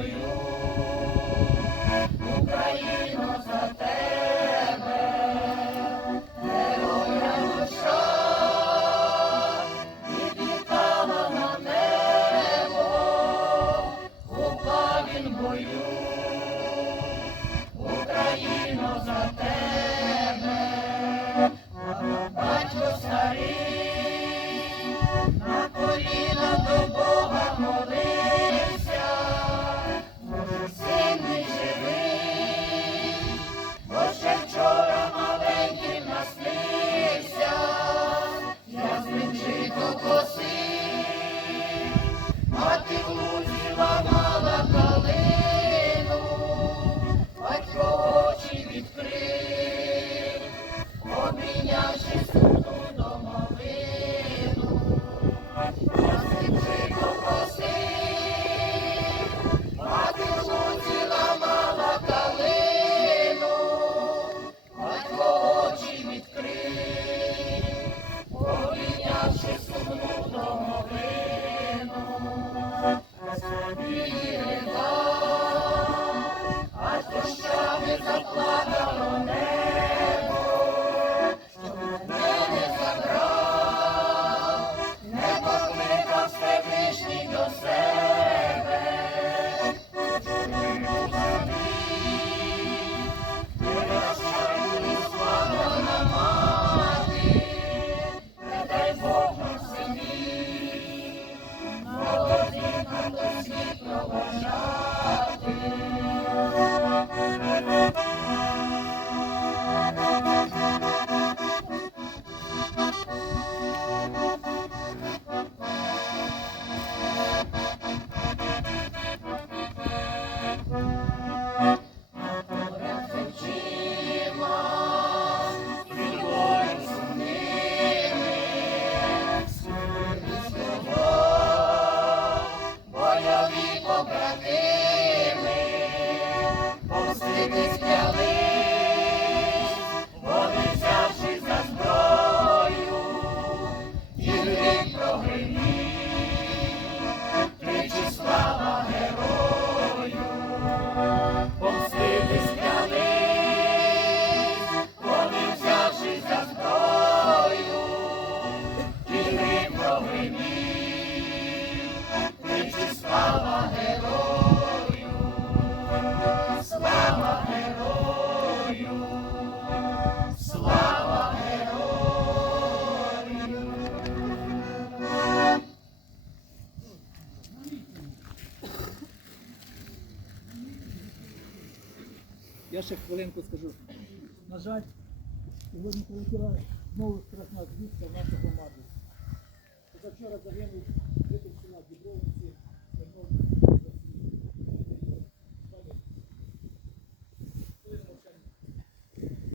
you. Yeah. побратими, помститись кляли. Я ще хвилинку скажу. На жаль, сьогодні прилетіла знову страшна звістка в нашу громаду. Вчора загинув житель села Дібровиці